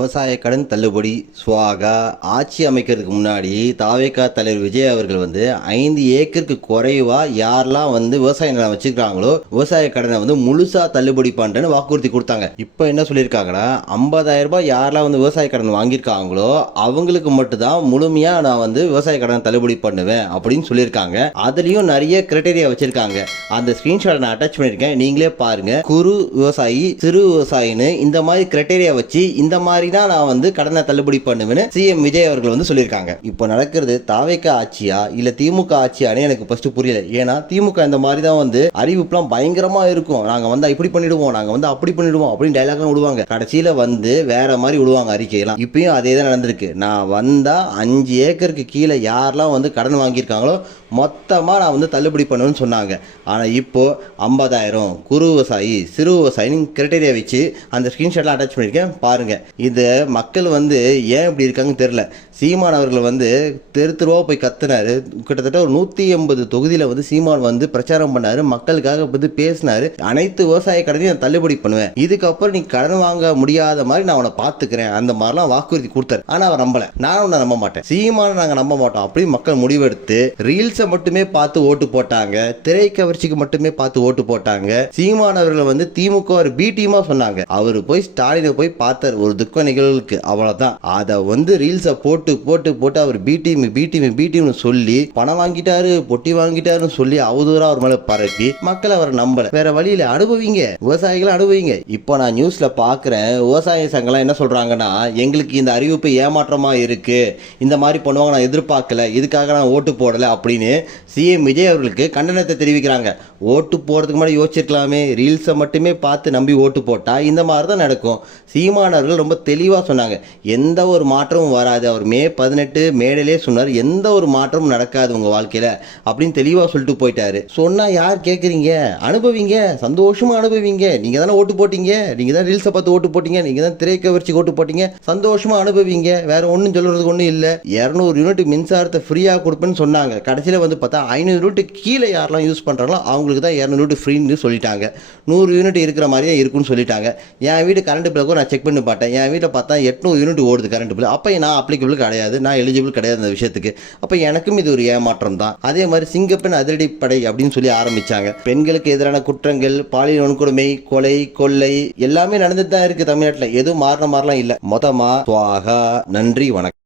விவசாய கடன் தள்ளுபடி ஸ்வாகா. ஆட்சி அமைக்கிறதுக்கு முன்னாடி தாவேகா தலைவர் விஜய் அவர்கள் 5 ஏக்கருக்கு குறைவா யாரெல்லாம் விவசாய நிலம் வச்சுக்கிறாங்களோ விவசாய கடனை முழுசா தள்ளுபடி பண்றேன்னு வாக்குறுதி கொடுத்தாங்க. இப்போ என்ன சொல்லியிருக்காங்கன்னா 50,000 ரூபாய் யாரெல்லாம் விவசாய கடன் வாங்கியிருக்காங்களோ அவங்களுக்கு மட்டும்தான் முழுமையா நான் விவசாய கடனை தள்ளுபடி பண்ணுவேன் அப்படின்னு சொல்லியிருக்காங்க. அதுலயும் நிறைய கிரைட்டீரியா வச்சிருக்காங்க. அந்த ஸ்கிரீன்ஷாட் நான் அட்டாச் பண்ணிருக்கேன், நீங்களே பாருங்க. குறு விவசாயி, சிறு விவசாயின்னு இந்த மாதிரி கிரைட்டீரியா வச்சு இந்த மாதிரி தான் நான் கடனை தள்ளுபடி பண்ணுவேன்னு சிஎம் விஜய் அவர்கள் சொல்லியிருக்காங்க. இப்போ நடக்கிறது தாவேகா ஆட்சியா இல்ல திமுக ஆட்சியானே எனக்கு ஃபர்ஸ்ட் புரியல. ஏன்னா திமுக இந்த மாதிரி தான் அறிவிப்புலாம் பயங்கரமா இருக்கும். நாங்க இப்படி பண்ணிடுவோம், நாங்க அப்படி பண்ணிடுவோம் அப்படின்னு டைலாக்லாம் விடுவாங்க. கடைசியில வேற மாதிரி விடுவாங்க அறிக்கையெல்லாம். இப்பயும் அதே தான் நடந்திருக்கு. நான் 5 ஏக்கருக்கு கீழே யாரெல்லாம் கடன் வாங்கியிருக்காங்களோ மொத்தமா நான் தள்ளுபடி பண்ணுவேன்னு சொன்னாங்க. ஆனா இப்போ 50,000 குறு விவசாயி, சிறு விவசாயி கிரைட்டீரியா வச்சு அந்த ஸ்கிரீன்ஷாட்லாம் அட்டாச் பண்ணியிருக்கேன் பாருங்க. இது மக்கள் ஏன் இப்படி இருக்காங்கன்னு தெரியல. சீமான் அவர்கள் தெருவா போய் கத்துனாரு. கிட்டத்தட்ட ஒரு 180 தொகுதியில சீமான் பிரச்சாரம் பண்ணாரு, மக்களுக்காக பேசினாரு. அனைத்து விவசாய கடனையும் நான் தள்ளுபடி பண்ணுவேன், இதுக்கப்புறம் நீ கடன் வாங்க முடியாத மாதிரி நான் அவனை பாத்துக்கிறேன், அந்த மாதிரிலாம் வாக்குறுதி கொடுத்தாரு. ஆனா அவர் நம்பல. நானும் நம்ப மாட்டேன், சீமான நாங்க நம்ப மாட்டோம் அப்படி மக்கள் முடிவெடுத்து ரீல்ஸை மட்டுமே பார்த்து ஓட்டு போட்டாங்க, திரை கவர்ச்சிக்கு மட்டுமே பார்த்து ஓட்டு போட்டாங்க. சீமான் அவர்கள் திமுக ஒரு பி டீமா சொன்னாங்க. அவரு போய் ஸ்டாலினை போய் பார்த்தார் ஒரு துக்க நிகழ்வுக்கு, அவ்வளவுதான். அதை ரீல்ஸை போட்டு போட்டு போட்டு அவர் பி டீம் சொல்லி பணம் வாங்கிட்டாரு, பொட்டி வாங்கிட்டாருன்னு சொல்லி அவதூறா அவர் மேல பரப்பி மக்கள் அவர் நம்பல. வேற வழியில அனுபவிங்க, விவசாயிகளை அனுபவிங்க. இப்போ நான் நியூஸ்ல பாக்குறேன், விவசாய சங்கம்லாம் என்ன சொல்றாங்கன்னா, எங்களுக்கு இந்த அறிவிப்பு ஏமாற்றமா இருக்கு, இந்த மாதிரி பண்ணுவாங்க நான் எதிர்பார்க்கல, இதுக்காக நான் ஓட்டு போடல அப்படின்னு சிஎம் விஜய் அவர்களுக்கு கண்டனத்தை தெரிவிக்கிறாங்க. ஓட்டு போறதுக்கு முன்னாடி யோசிச்சிருக்கலாமே, ரீல்ஸை மட்டுமே பார்த்து நம்பி ஓட்டு போட்டா இந்த மாதிரி தான் நடக்கும். சீமானவர்கள் ரொம்ப தெளிவா சொன்னாங்க, எந்த ஒரு மாற்றமும் வராது. அவர் மே 18 மேடையிலே சொன்னார், எந்த ஒரு மாற்றமும் நடக்காது உங்க வாழ்க்கையில அப்படின்னு தெளிவா சொல்லிட்டு போயிட்டாரு. சொன்னா யார் கேட்குறீங்க? அனுபவிங்க, சந்தோஷமா அனுபவிங்க. நீங்க தானே ஓட்டு போட்டீங்க, நீங்க தான் ரீல்ஸை பார்த்து ஓட்டு போட்டீங்க, நீங்க தான் திரைக்கவர்ச்சி ஓட்டு போட்டீங்க, சந்தோஷமா அனுபவிங்க. வேற ஒன்றும் சொல்றதுக்கு ஒன்றும் இல்லை. 200 யூனிட் மின்சாரத்தை ஃப்ரீயா கொடுப்பேன்னு சொன்னாங்க. கடைசியில பார்த்தா 500 யூனிட் கீழே யாரெல்லாம் யூஸ் பண்றாங்களோ அவங்களுக்கு தான் 200 யூனிட் ஃப்ரீன்னு சொல்லிட்டாங்க. 100 யூனிட் இருக்கிற மாதிரியே இருக்குன்னு சொல்லிட்டாங்க. என் வீட்டு கரண்ட் பில்லுக்கும் நான் செக் பண்ணி பார்த்தேன், என் வீட்டில் பார்த்தா 800 யூனிட் ஓடுது கரண்ட் பில். அப்போ நான் அப்ளிகபிள் கிடையாது, நான் எலிஜிபிள் கிடையாது அந்த விஷயத்துக்கு. அப்போ எனக்கும் இது ஒரு ஏமாற்றம் தான். அதே மாதிரி சிங்கப்பெண் அதிரடிப்படை அப்படின்னு சொல்லி ஆரம்பிச்சாங்க. பெண்களுக்கு எதிரான குற்றங்கள், பாலியல் வன்கொடுமை, கொலை, கொள்ளை எல்லாமே நடந்துட்டு தான் இருக்கு தமிழ்நாட்டில். எதுவும் மாறின மாதிரிலாம் இல்லை. மொத்தமா நன்றி, வணக்கம்.